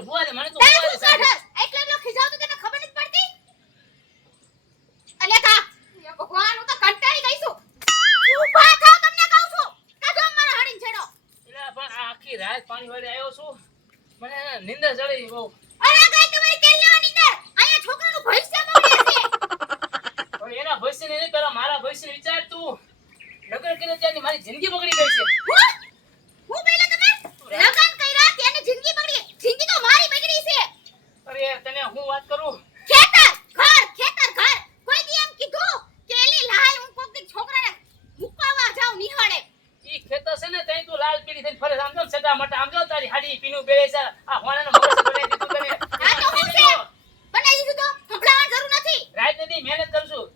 હુવા દે મને તો તે હુવા દે શું સાહેબ. કાઢસ એટલો ખીજાવ તો તને ખબર નથી પડતી અલ્યા કા એ ભગવાન હું તો કંટાળી ગઈ છું ઊભા થાવ તમને કહું છું કાઢો મારા હણીને છેડો એટલે પણ આ આખી રાત પાણી વાળે આવ્યો છું મને નીંદર ચડી બહુ અરે ગઈ તમારી તેલ લેવાની અંદર અહીંયા છોકરાનું ભવિષ્ય બગડે છે હવે એના ભવિષ્યને નહીં પેલા મારા ભવિષ્યને વિચાર તું લગ્ન કર્યા ત્યારની મારી જિંદગી બગડી ગઈ છે હું પહેલા તમે લગન કર્યા તેની જિંદગી બગડી જિંદગી તો મારી બગડી છે અરે તને હું વાત કરું ખેતર ઘર કોઈ દી એમ કીધું કે એલી લાય હું કોક દી છોકરાને મુકાવા જાઉં નિહાળે ઈ ખેતર છે ને તઈ તું લાલ પીળી થઈને ફરે આમ જો સટા મટા આમ જો તારી હાડી પીનું બેરે છે આ હોણાનો મગજ બનાવી દીધું તને આ તો હું છે બનાવી દીધું તો સંભળાવવાની જરૂર નથી રાત નથી મહેનત કરું છું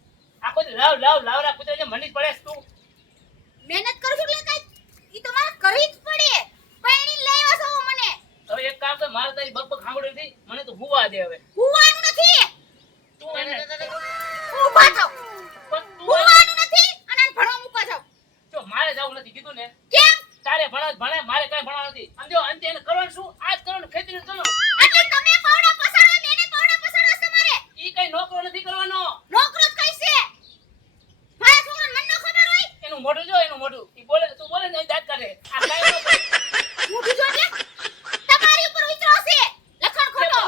આખો દી લાવરા કૂતરા જે મંડી પડે છે તું મહેનત કરું છું એટલે કઈ ઈ તો મારે કરવી જ પડે પૈણી લેવા છો મને હવે એક કામ કર મારે તારી બકબક સાંભળી નથી મને તો હુવા દે હવે હુવાનું નથી તું એને ઊભા થાવ પણ તું હુવાનું નથી અને આને ભણવા મૂકવા જાવ જો મારે જવું નથી કીધું ને કેમ તારે ભણે મારે કઈ ભણવા નથી સમજો અંતે એને કરવાનું શું આજ કરવાનું ખેતી નું ચલો એટલે તમે પાવડા પસાડો ને એને પાવડા પસાડો છે તમારે ઈ કઈ નોકરો નથી કરવાનો નોકરો જ કઈ છે મારા છોકરાને મન ન ખબર હોય એનું મોઢું જો એનું મોઢું ઈ બોલે તું બોલે ને દાંત કાઢે આ કાઈ નો મોઢું જો એટલે તમારી ઉપર ઉતરો છે લખણ ખોટો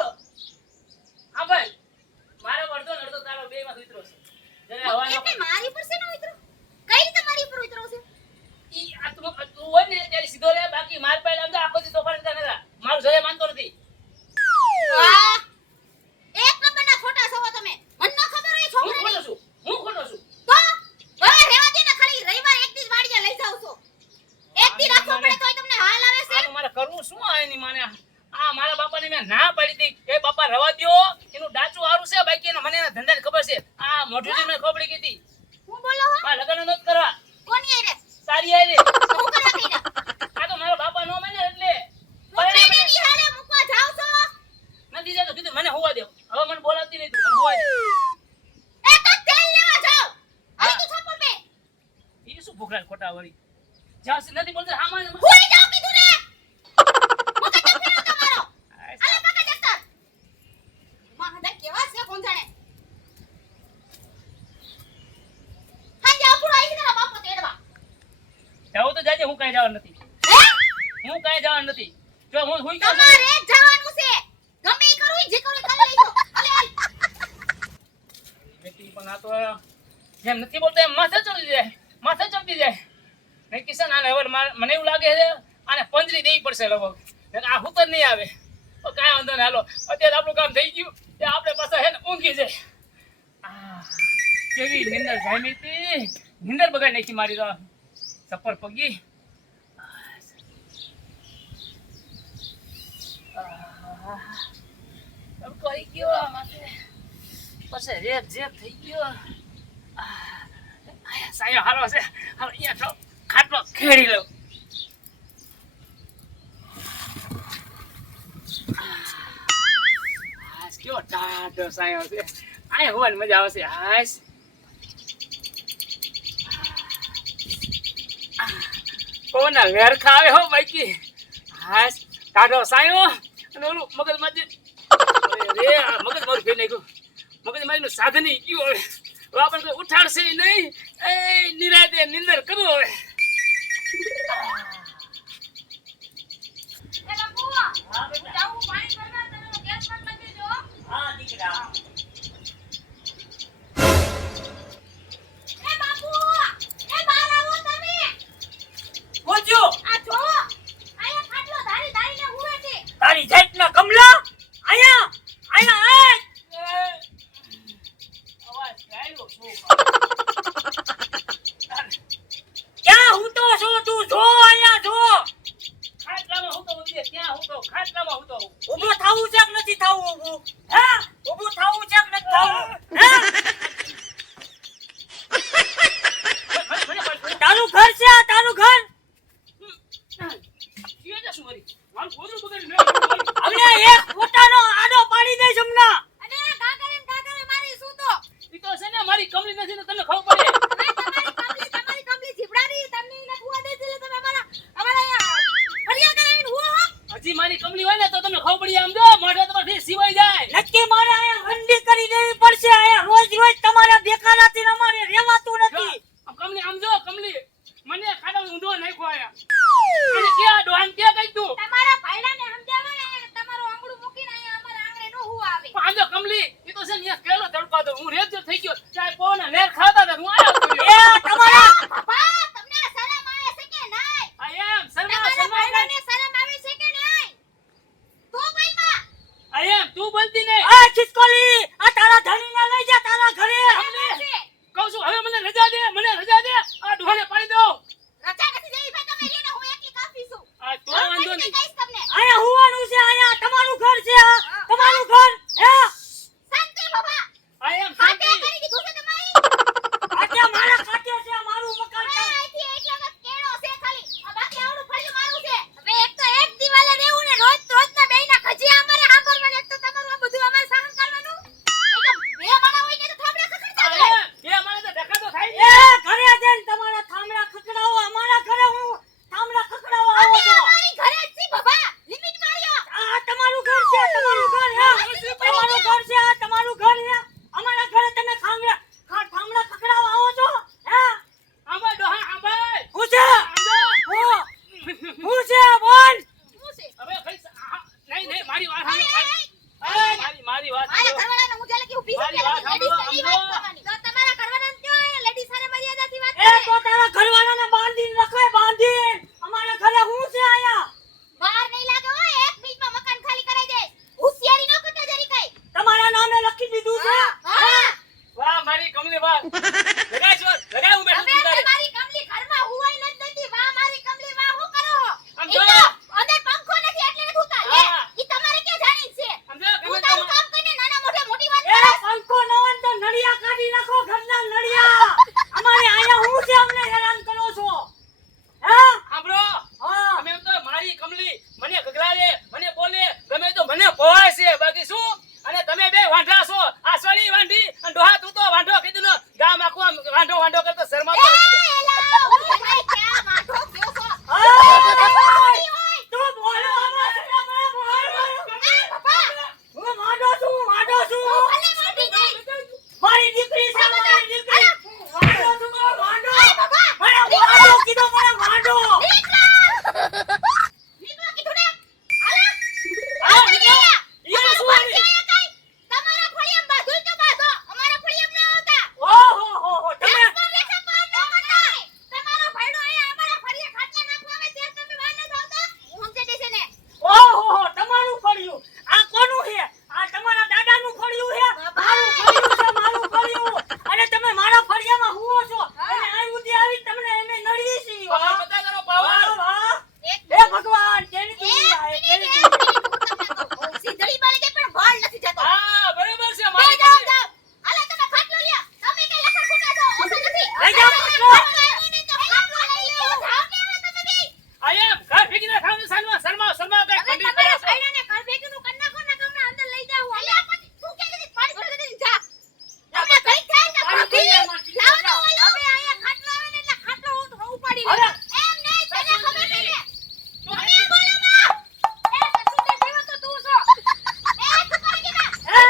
હા ભાઈ મારો અડધો ને અડધો તારો બે માં ઉતરો છે જરા હવાનો એટલે મારી ઉપર છે ને ઉતરો કઈ રીતે મારી ઉપર ઉતરો છે ઈ આ તું હોય ને ત્યારે સીધો રે બાકી માર પાડે આમ તો આખો દી તોફાન કરતા નતા મારું જરે માનતો નથી વાહ એક નંબરના ખોટા છો તમે મન ન ખબર હોય હું છોકરાની ખોટો છું હું ખોટો છું તો હવે રેવા દે ને ખાલી રવિવાર એક દી જ વાડીએ લઈ જાવ છો એક દી રાખવો પડે તોય તમને હાલ આવે છે આનું મારે કરવું શું આ એની માને આ મારા બાપાને મેં ના પાડી હતી એ બાપા રવા દ્યો એનું ડાચું હારું છે બાકી એને મને એના ધંધાની ખબર છે આ મોઢું મને ખબર પડી ગઈ હતી હું બોલો હો આ લગન નત કરવા કોની આરે તારી આઈ રે હું કરવા કઈરા આ તો મારા બાપા નો માને એટલે છોકરાને નિહાળે મૂકવા જાવ છો નથી જતો કીધું મને હોવા દે હવે મને બોલાવતી નહીં તું મને હોવા દે એ તો તેલ લેવા જાવ હવે તું છોપર બે ઈ શું ભૂખરા ખોટા વળી જ્યાં સુધી નથી બોલતો હામાં ભૂલી જાવ કીધું ને હું તો ચપ ફેરો તમારો આલે પકડ જસ્તર માં હદા કેવા છે કોણ જાણે હા જાવ પૂરો આવી તારા બાપો તેડવા જાવ તો જાજે હું કાઈ જવાનું નથી હે હું કાઈ જવાનું નથી જો હું હુઈ ગયો તમારે જવાનું છે ગમે ઈ કરવું જે કરવું કરી લેજો અલે બેટી પણ આ તો જેમ નથી બોલતો એમ માથે ચડી જાય નહીં કિશન આને હવે મને એવું લાગે છે આને પંજરી દેવી પડશે લગભગ આ હુતર નહીં આવે તો કાંઈ વાંધો નહીં હાલો અત્યારે આપણું કામ થઈ ગયું તે આપણે પાછા હે ને ઊંઘી જાય કેવી નિંદર જામી હતી નિંદર બગાડી નાખી મારી તો ચપ્પલ પગી તડકો આવી ગયો આ માથે પછી રેપ જેપ થઈ ગયો સાયો હારો છે હાલો અહીંયા ખાટલો ખેડી લઉં હાસ કેવો ટાઢો સાયો છે આય હોવાની મજા આવશે હાસ કોના વેર ખાવે હો બાકી હાસ ટાઢો સાયો અને ઓલું મગજ માંથી રે આ મગજ મારું ફેર નાખ્યું મગજ મારીનું સાધન ગયું હવે હવે આપણને કોઈ ઉઠાડશે નહીં એ નિરાતે નિંદર કરું હવે એ બાપુ હા બેટા જાવું પાણી ભરવા તને ગેસ પર લખી દો હા દીકરા એ બાપુ એ બહાર આવો તમે કોચો આ જો આયા ખાટલો ધારી ધારીને હુવે છે તારી જાતના કમલા આયા આયા અવાજ ગાયો છો ક્યાં હું તો છું તું જો આયા જો ખાટલામાં હું તો ઉભી ક્યાં હું તો ખાટલામાં હું તો ઊભો થાવું છે કે નથી થાવું ઊભું હે ઊભું થાવું છે કે નથી થાવું હે તારું ઘર છે આ તારું ઘર હવે એક ફોટાનો આડો પાડી દે જમના અને ગાગરે મારી શું તો ઈ તો છે ને મારી કમલી નથી ને તમને ખબર પડે તમારી કમલી જીબડાની તમને ને ફુવા દે એટલે તમે અમારા અહીંયા ફરિયાદ કરાવીને હુઓ હો હજી મારી કમલી હોય ને તો તમને ખબર પડી આમ જો રજા દે, મને રજા દે. આ ડોહાને પાડી દો. રજા નથી દેવી ભાઈ તમે રહ્યો ને હું એકલી કાફી છું આ તો વાંધો હું નહીં. કહીશ તમને અહીંયા હુવાનું છે, અહીંયા તમારું ઘર છે, આ તમારું ઘર હે શાંતિ બાબા I am હાથે શાંતિ. કરી દીધું છે તમારી આ મારા ખાતે છે, આ મારું મકાન છે. અહીંથી એટલો તો કેળો છે ખાલી આ બાકી આવડું ફળિયું મારું છે હવે એક તો એક દિવાલે રહેવું ને રોજ ના બેયના ખજીયા અમારે સાંભળવાના એક તો તમારું આ બધું અમારે સહન કરવાનું બે માણા હોય ને તો થાંભલા ખખડતા આ જાય એ અમારે તો દેખાતો થાય એ છે. ઘરે જઈને તમારા થાંભલા ખખડાવો, અમારા ઘરે હું થાંભલા ખખડાવવા અમે આવો છો. અમારી ઘરે જ છી બાબા લિમિટ માર્યો આ તમારું ઘર છે, તમારું ઘર હે તમારું ઘર છે, આ તમારું ઘર હે. અમારા ઘરે તમે થાંભલા ખખડાવવા આવો છો હે આંબા ડોહા આંબા. હું છે આંબા. હું છે બોલ. શું છે હવે ભાઈ નહીં નહીં મારી વાત અરે, સાંભળો. અરે, મારી વાત મારા સાંભળો. ઘરવાળાને હું જ્યારે કે ઊભી છું મારી ત્યારે વાત લેડીઝ સાંભળો, ની વાત આમ જો. કરવાની તો તમારા ઘરવાળાને કયો અહીંયા લેડીઝ સારે મર્યાદાથી વાત એ કરે તો તારા ઘરવાળાને બાંધીને રખાય, બાંધીને. અમારા ઘરે હું છે અહીંયા. બહાર નહીં લાગે હોય એક મિનિટમાં મકાન ખાલી કરાઈ દે હોશિયારી ન કરતા જરી કઈ તમારા નામે લખી દીધું છે. હા વાહ મારી કમલી વાહ. લગાય છો, લગાય હું બેઠું હવે છું તારે. તમારી કમલી ઘરમાં હુવાઈ નથી દેતી વાહ મારી કમલી વાહ હું કરો આમ ઈ જો. તો અંદર પંખો નથી એટલે નથી ઉતા લે હા. ઈ તમારે કે જાણી છે આમ જો, ગમે તું તે તારું કામ કરીને નાના મોઢે મોટી વાત એ કરે પંખો ન હોય ને તો નળિયા કાઢી નાખો, ઘરના નળિયા. અમારે અહીંયા હું છે, અમને હેરાન કરો છો હે સાંભળો. હા તમે એમ તો મારી કમલી મને ગગડાવે, મને બોલે, ગમે તો મને પોવાય છે. બાકી શું? અને તમે બે વાંઢા છો. આ સોળી વાંઢી અને ડોહા તું તો વાંઢો કીધું ને. ગામ આખું આમ વાંઢો કરતો શરમાતો નથી. એલા હું ભાઈ ક્યાં માઠો ગયો છો તું બોલો આમાં છે, અમે બોલો. બાપા હું માંડો છું, માંડો છું. ભલે મોટી ગઈ મારી દીકરી છે, મારી દીકરી. હું માંડો છું, માંડો. એ બાબા મને માંડો કીધો, મને માંડો. નીકળો કીધું ને હાલો હા, આ નીકળો. અહીંયા. ઈ શું તમારા આવી? તમારા ફળિયામાં બાંધું તો બાંધો અમારા ફળિયામાં ના આવતા ઓહો હો હો તમે પર લેખા પાર ન કરતા તમારો ભાઈડો અહીંયા અમારા ફળિયે ખાટલા નાખવા આવે ત્યારે તમે બહાર ન આવતા હું સમજે દેશે ને ઓહો હો તમારું ફળિયું. આ કોનું છે? આ તમારા દાદાનું ફળિયું છે? મારું ફળિયું છે, મારું ફળિયું. અને તમે મારા ફળિયામાં હુઓ છો. અને આ સુધી આવી તમને એમે નડી છી. પાવર વાહ, બતા કરો, વાહ, પાવર. વાહ. એક હે ભગવાન, કેની દુનિયા છે, કેની દુનિયા. સીધડી બાળી ગઈ પણ ભાળ નથી જતો હા, બરાબર છે. બે મારી જાઓ કમલી. જાઓ હાલો તમે ખાટલો લ્યો તમે કઈ લખણ ખોટા છો ઓછો નથી લઈ જાઓ ખાટલો. ખાટલો નહીં તો ખાટલો લઈ લ્યો જાઓ ને હવે તમે બે I am ઘર ભેગીને ખાવાનું સાનવા શરમાવ કઈ હવે ખંડી તમારા પડ્યા છો. ભાઈડાને ઘર ભેગું કર નાખો ને તમને અંદર લઈ જાવ અલ્યા પછી તું કે નથી પાણી ભરી દે જા તમને કઈ થાય ને પાણી ભરી દે, મારી લાવો તો ઓલો હવે અહીંયા ખાટલો આવે ને એટલે ખાટલો હું ઉપાડી લઉં અરે. એમ નહીં તને ખબર નહીં ને તમે બોલો માં એ તું તે જેવો તો તું છો એ તું કરી કે ના એ!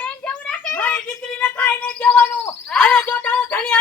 બેન જેવું રાખે મારી દીકરીને કાંઈ નહીં કહેવાનું. હવે જો તારો ધણી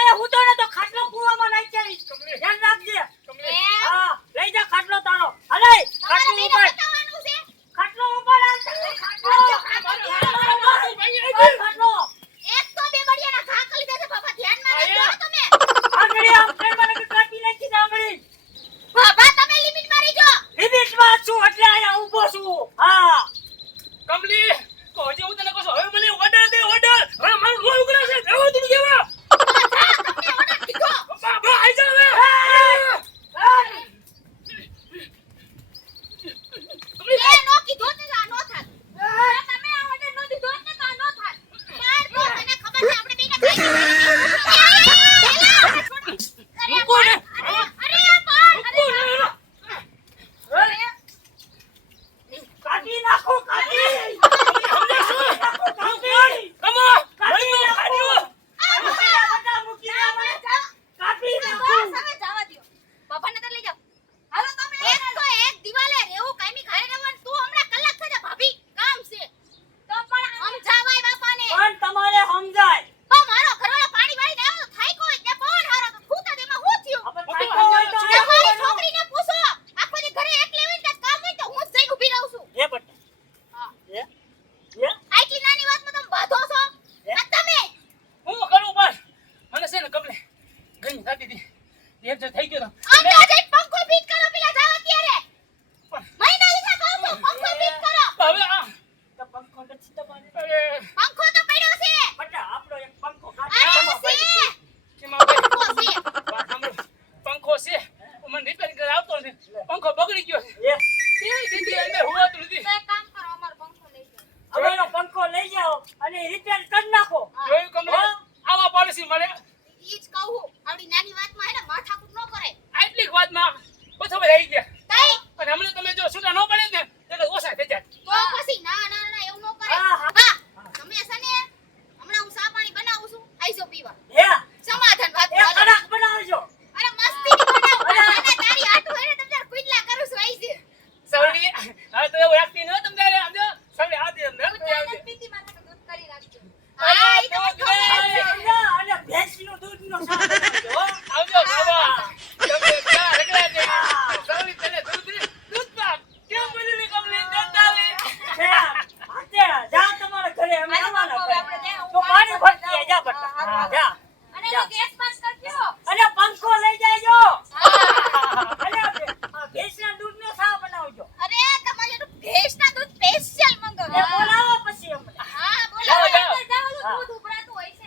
હા, જા. અને એનો ગેસ પાસ કરજો. અને પંખો લઈ જાયજો. હા. અને આ ભેંસના દૂધનો સાવ બનાવજો. અરે તમારે તો ભેંસના દૂધ સ્પેશિયલ મંગાવો. એ બોલાવો પછી અમને. હા બોલાવો. જાઓ, જાઓ. અંદર જાઓ, હા. દૂધ ઉભરાતું હોય છે.